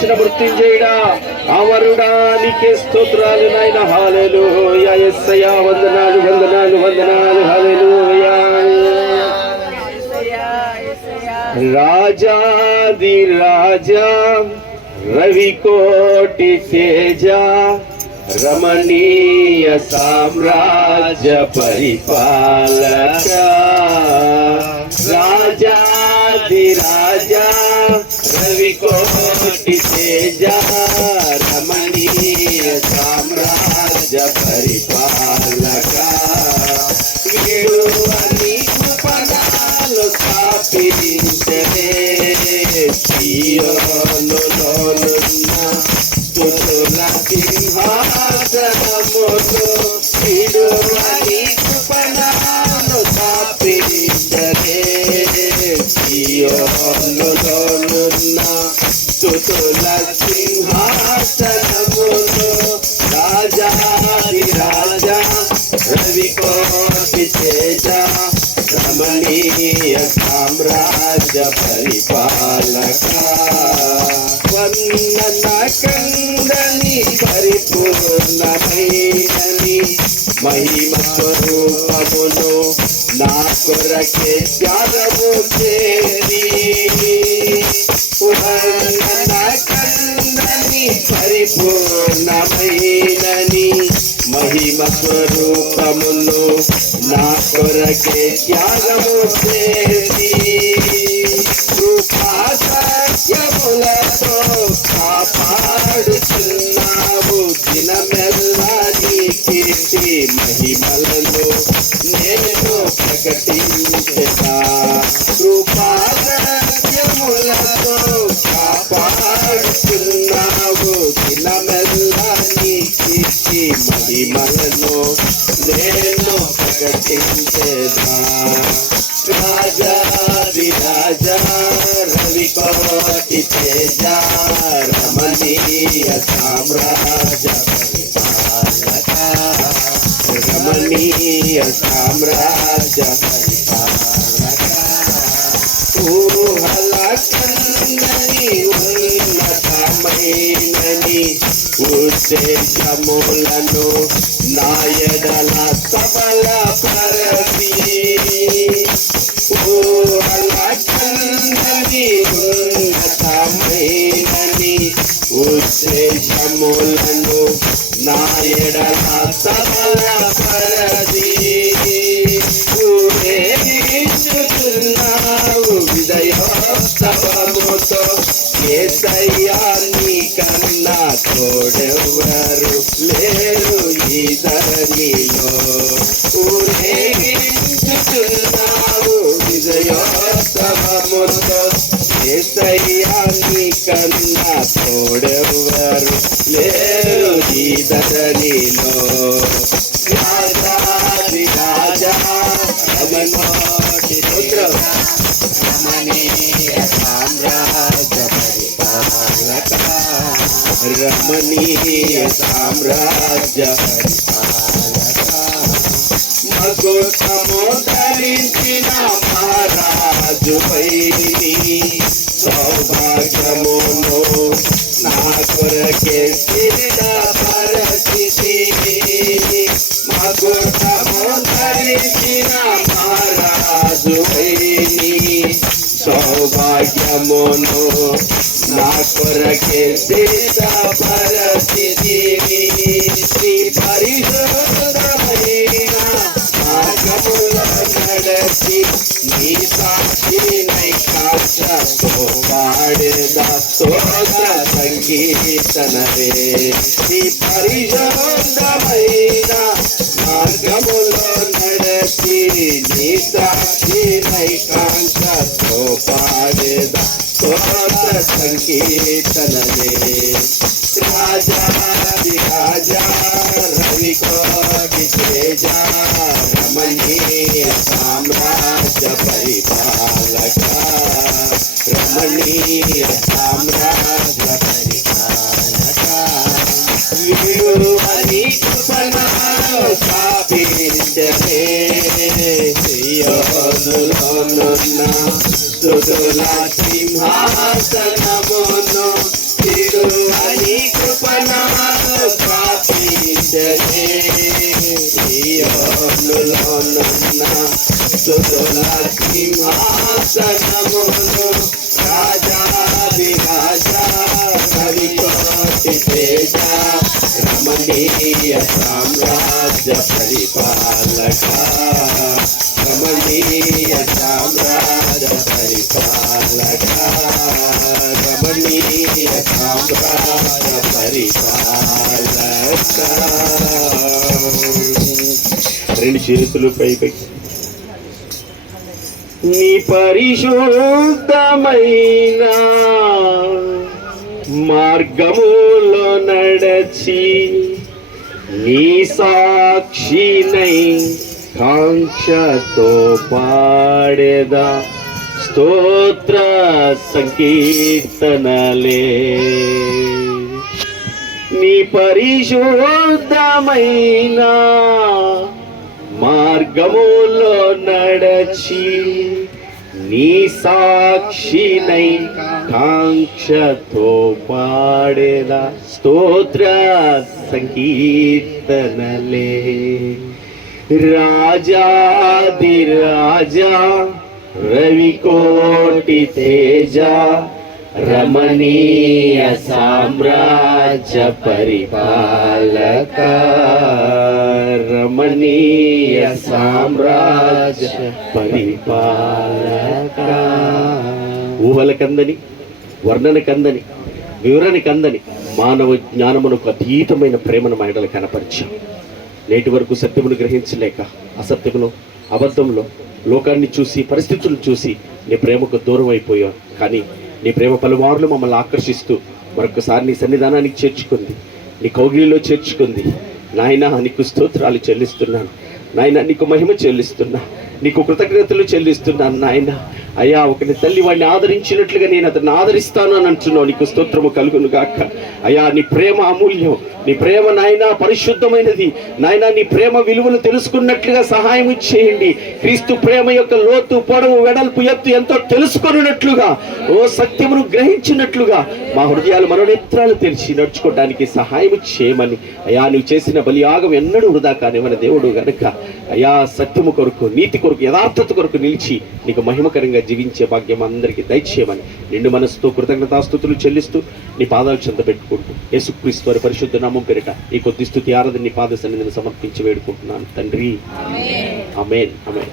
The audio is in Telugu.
నాశన మృత్యుంజయుడా అమరుడా నీకే స్తోత్రాలు నాయన. హల్లెలూయా యేసయ్యా వందనాలు వందనాలు వందనాలు. హల్లెలూయా రాజాది రాజా రవికోటి తేజ రమణీయ సామ్రాజ్య పరిపాలక రాజాది రాజా రవికోటి తేజ రమణీయ సామ్రాజ్య పరిపాలక విడువని పదాలు స్థాపించనే సియోనులోనున్న స్తుతుల సింహాసనమును విడువని పదాలు స్థాపించనే సియోనులోనున్న స్తుతుల సింహాసనమును రాజాది రాజా రవికోటి తేజ రమణీయ సామ్రాజ్య పరిపాలక వందన కందని పరిపూర్ణమైనని మహిమ స్వరూపమును నా కొరకే త్యాగము చేరి వందన కందని పరిపూర్ణమైనని మహిమ స్వరూపమును నా కొరకే త్యాగము చేసి కృపా సత్యములతో కాపాడుచున్నావు దినమెల్లా నీ కీర్తి మహిమలను నేను ప్రకటించగా కృపా సత్యములతో కాపాడుచున్నావు దినమెల్లా నీ కీర్తి మహిమలను నేను ప్రకటించేదా రాజాది రాజా రవికోటి తేజ రమణీయ సామ్రాజ్య పరిపాలక రమణీయ సామ్రాజ్య పరిపాలక ఊహల కందని ఉన్నతమైనని ఉద్దేశములను నా ఎడల సబల పరచి ఊహల కందని ఉన్నతమైనని ఉద్దేశములను నా ఎడల సబల పరచి ఊరేగించుతున్నావు విజయోత్సవముతో యేసయ్యా నీ కన్నా తోడెవ్వరు లేరు ఈ ధరణిలో ఊరేగించుతున్నావు విజయోత్సవముతో యేసయ్యా నీ కన్నా తోడెవ్వరు లేరు ఈ ధరణిలో రాజాది రాజా రమణోటి రమణీయ సామ్రాజ్య పరిపాలక రమణీయ సామ్రాజ్య పరిపాలక మకుటము ధరించిన మహారాజు పైని సౌభాగ్యమును నా కొరకే స్థిర పరిస్థితి మకుటము ధరించిన మహారాజు పైని సౌభాగ్యమును నా కొరకే స్థిర పరిస్థితి శ్రీ పరిశుద్ధమైన మార్గములో నడచి నీ సాక్షినై కాచతో పాడేద స్తోత్ర సంకీర్తనవే నీ పరిశుద్ధమైన మార్గములో నడచి నీ సాక్షినై కాచతో పాడేద స్తోత్ర సంకీర్తనవే రాజాది రాజా రవికోటి తేజ రమణీయ సామ్రాజ్య పరిపాలక రమణీయ సామ్రాజ్య పరిపాలక విడువని కృపణలో స్థాపించే సియోనులోనున్న స్తుతుల సింహాసనమును సియోనులోనున్న స్తుతుల సింహాసనమును రాజాధిరాజా రవికోటి తేజ రమణీయ సామ్రాజ్య పరిపాలక రమణీయ సామ్రాజ్య పరిపాలక రమణీయ సామ్రాజ్య పరిపాలక. రెండు చేతులు పైకి. నీ పరిశుద్ధమైన మార్గములో నడచి నీ సాక్షినై కాంక్షతో పాడేదా స్తోత్ర సంకీర్తనలే. నీ పరిశుద్ధమైన మార్గములో నడచి నీ సాక్షినై కాంక్షతో పాడేదా స్తోత్ర సంకీర్తనలే. రాజాదిరాజా రవికోటి తేజ రమణీయ సామ్రాజ్య పరిపాలక రమణీయ సామ్రాజ్య పరిపాలక. ఊహలకందని వర్ణనకందని వివరణకందని మానవ జ్ఞానమునకు అతీతమైన ప్రేమను మా ఎడల కనపరిచాం. నేటి వరకు సత్యమును గ్రహించలేక అసత్యములో అబద్ధంలో లోకాన్ని చూసి పరిస్థితులను చూసి నీ ప్రేమకు దూరం అయిపోయాం. కానీ నీ ప్రేమ పలుమార్లు మమ్మల్ని ఆకర్షిస్తూ మరొకసారి నీ సన్నిధానానికి చేర్చుకుంది, నీ కౌగిలిలో చేర్చుకుంది. నాయన నీకు స్తోత్రాలు చెల్లిస్తున్నాను నాయన, నీకు మహిమ చెల్లిస్తున్నా, నీకు కృతజ్ఞతలు చెల్లిస్తున్నాను నాయన. అయ్యా, ఒకటి తల్లి వాడిని ఆదరించినట్లుగా నేను అతన్ని ఆదరిస్తాను అని అంటున్నావు. నీకు స్తోత్రము కలుగును గాక. అయ్యా, నీ ప్రేమ అమూల్యం, నీ ప్రేమ నాయన పరిశుద్ధమైనది నాయన. నీ ప్రేమ విలువలు తెలుసుకున్నట్లుగా సహాయం చేయండి. క్రీస్తు ప్రేమ యొక్క లోతు పొడవు వెడల్పు ఎత్తు ఎంతో తెలుసుకున్నట్లుగా, ఓ సత్యమును గ్రహించినట్లుగా మా హృదయాలు మనోనేత్రాలు తెరిచి నడుచుకోవడానికి సహాయం చేయమని అయ్యా, నువ్వు చేసిన బలియాగం ఎన్నడూ వృధా కానివ్వని దేవుడు గనుక అయ్యా, సత్యము కొరకు నీతి కొరకు యథార్థత కొరకు నిలిచి నీకు మహిమకరంగా జీవించే భాగ్యం అందరికీ దయచేయమని నిండు మనసుతో కృతజ్ఞతాస్తుతులు చెల్లిస్తూ నీ పాదాలు చెంత పెట్టుకుంటూ యేసుక్రీస్తు వారి పరిశుద్ధ నామం పేరిట ఈ కొద్ది స్తుతి ఆరాధన నీ పాద సన్నిధిని సమర్పించి వేడుకుంటున్నాను తండ్రి. ఆమేన్. ఆమేన్.